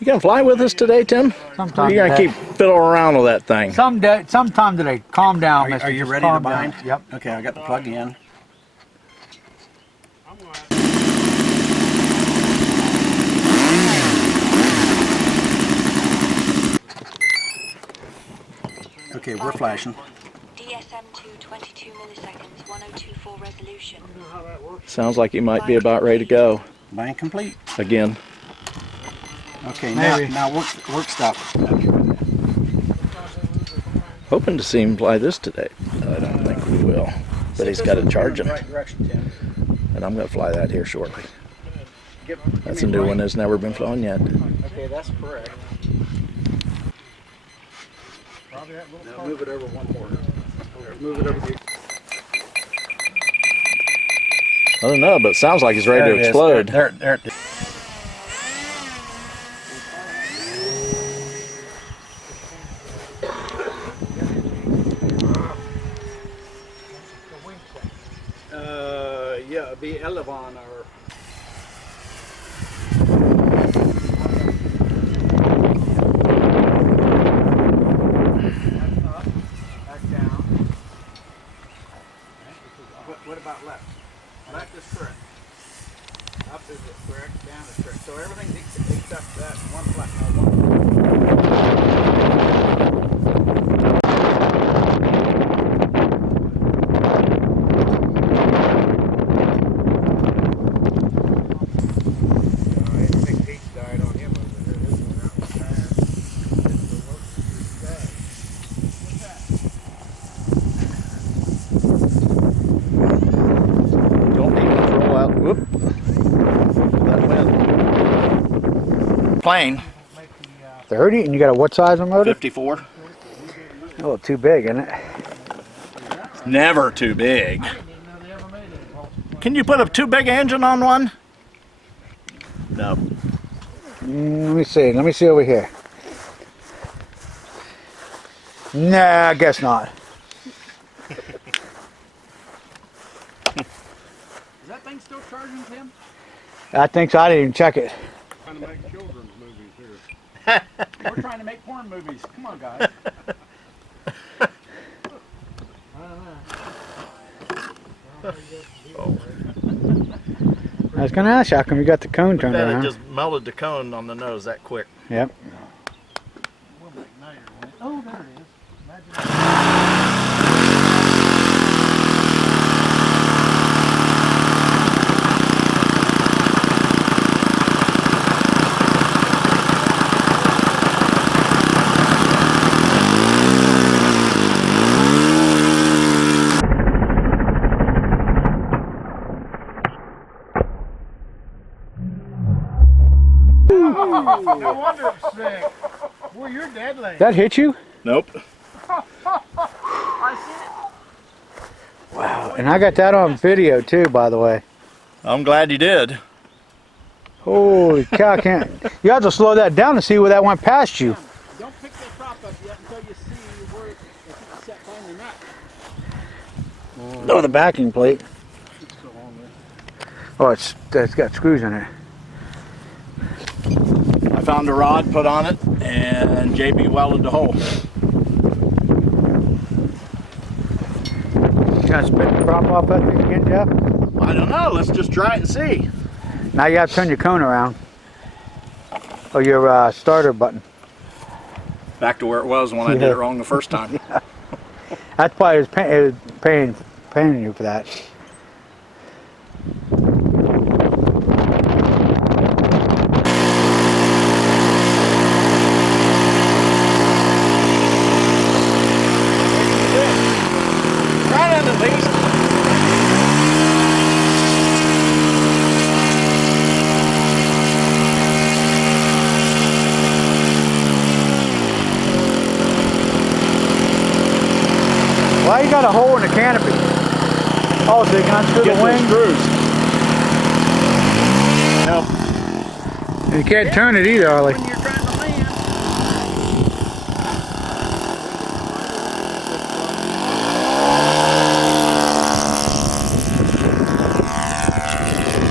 You gonna fly with us today, Tim? Sometime You're gonna today. keep fiddling around with that thing. Sometime today. Calm down, mister. Are you Just ready to calm down. bind? Yep. Okay, I got the plug in. Okay, we're flashing. DSM-2 22 milliseconds, 1024 resolution. Sounds like you might be about ready to go Bind complete. again. Okay, Maybe. now work stop. Hoping to see him fly this today. I don't think we will, but he's got to charge him, Right direction, Tim. and I'm gonna fly that here shortly. Give That's me a new right. one that's never been flown yet. Okay, that's correct. Now move it over one more. Move it over the. I don't know, but it sounds like he's ready to explode. There. Yeah, it'd be Elevon or. What about left? Left is correct. Up is correct. Down is correct. So everything's except that one flat. Don't even roll out. Whoop. That wind. Plane. 30, and you got a what size of motor? 54. A little too big, isn't it? Never too big. Can you put a too big engine on one? No. Let me see. Let me see over here. Nah, I guess not. Is that thing still charging, Tim? I think so. I didn't even check it. Trying to make children's movies here. We're trying to make porn movies. Come on, guys. I was going to ask you, how come you got the cone turned Then it around? just melted the cone on the nose that quick. Yep. Oh, there it is. No wonder it's sick. Boy, you're deadly. That hit you? Nope. Wow. And I got that on video too, by the way. I'm glad you did. Holy cow, I can't. You have to slow that down to see where that went past you. Don't pick the prop up yet until you see where if it's set fine or not. Oh, the backing plate. Oh, it's got screws in it. I found a rod, put on it, and JB welded the hole. You gonna spin the prop off that thing again, Jeff? I don't know. Let's just try it and see. Now you have to turn your cone around. Or your starter button. Back to where it was when I did it wrong the first time. That's why it was paying you for that. Try it at least. Why you got a hole in the canopy? Oh, so you can unscrew Get the wing? those screws. Nope. You can't turn it either, Ollie. When you're trying to land.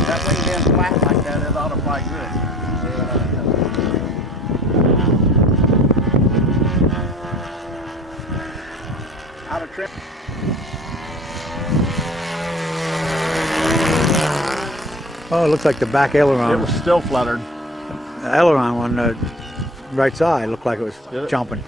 That thing being flat like that, it ought to fly good. Oh, it looks like the back It aileron. was still fluttered. The aileron on the right side looked like it was Did it? jumping.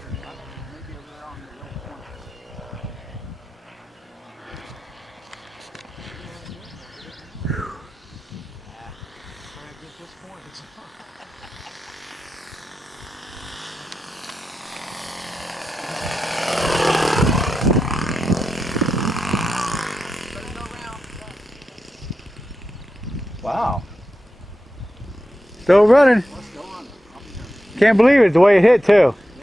Wow. Still running. Can't believe it, the way it hit too. I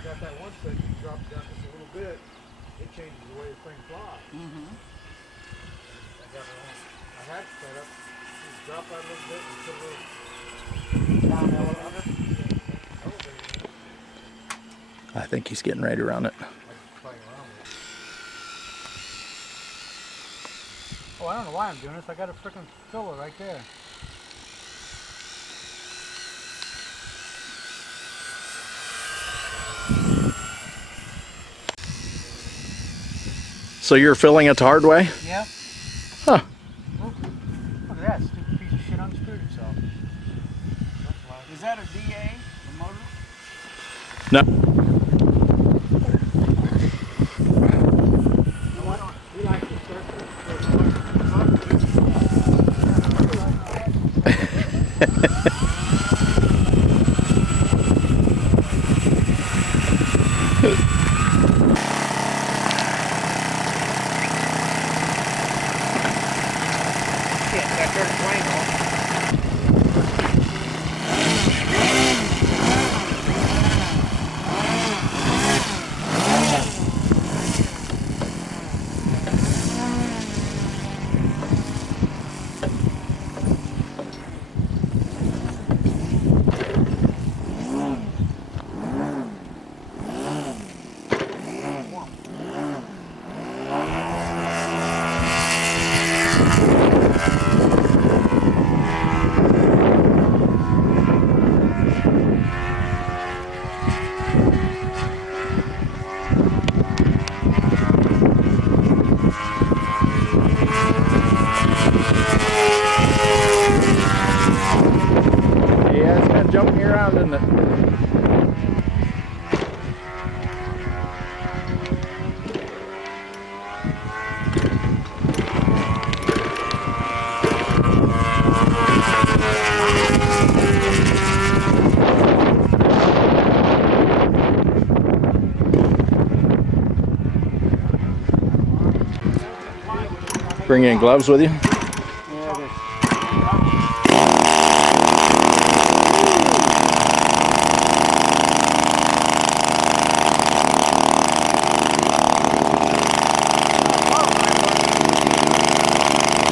got that one set, you drop it down just a little bit, it changes the way the thing flies. I got it on a hatch setup, just drop that a little bit and put a little down elevator. I think he's getting ready to run it. Oh, I don't know why I'm doing this. I got a freaking filler right there. So you're filling it the hard way? Yeah. Huh. Look at that stupid piece of shit unscrewed itself. Is that a DA, the motor? No. We like to start Yeah, it's kind of jumping around, isn't it? Bring in gloves with you?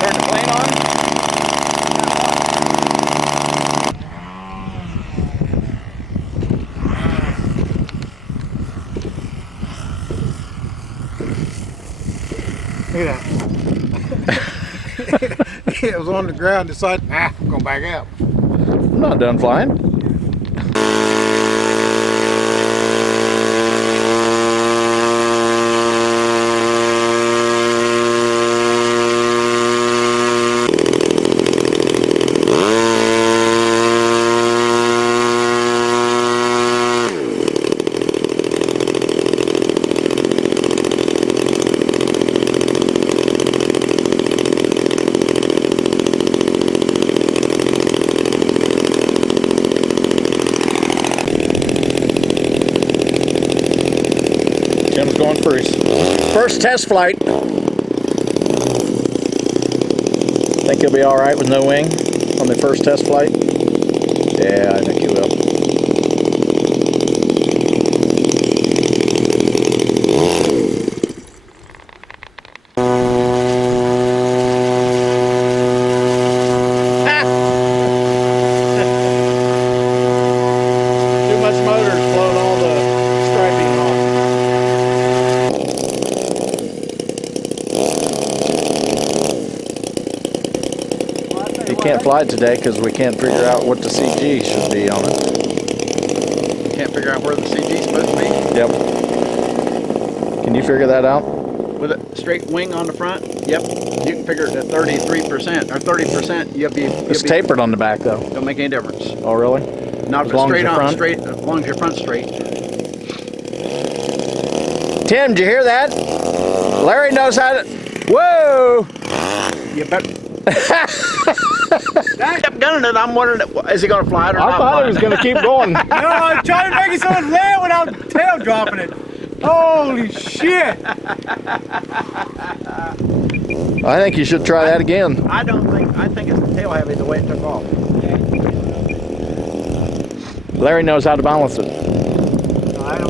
Turn the plane on? Look at that. It was on the ground, decided, I'm going back out. I'm not done flying. Jim's going for his first test flight. Think he'll be all right with no wing on the first test flight? Yeah, I think he will. Too much motor's blown all the striping off. He can't fly it today because we can't figure out what the CG should be on it. can't figure out where the CG's supposed to be. Yep. Can you figure that out? With a straight wing on the front, yep, you can figure it at 33% or 30%. It's tapered on the back though. Don't make any difference. Oh really? Not As if it's long as straight your on, front? straight as long as your front's straight. Tim, did you hear that? Larry knows how to. Whoa! You better. I kept gunning it. I'm wondering, is he going to fly it or I not? thought fly it was going to keep going. No, I'm trying to make it so it land without tail dropping it. Holy shit! I think you should try that again. I think it's the tail heavy the way it took off. Larry knows how to balance it.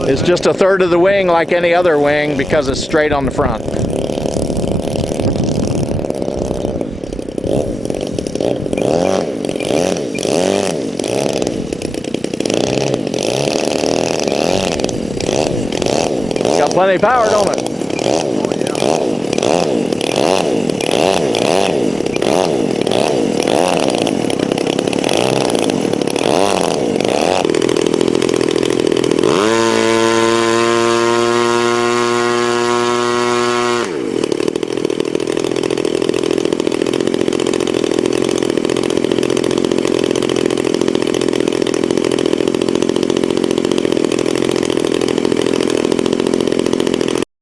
It's just a third of the wing like any other wing because it's straight on the front. Got plenty of power, don't it?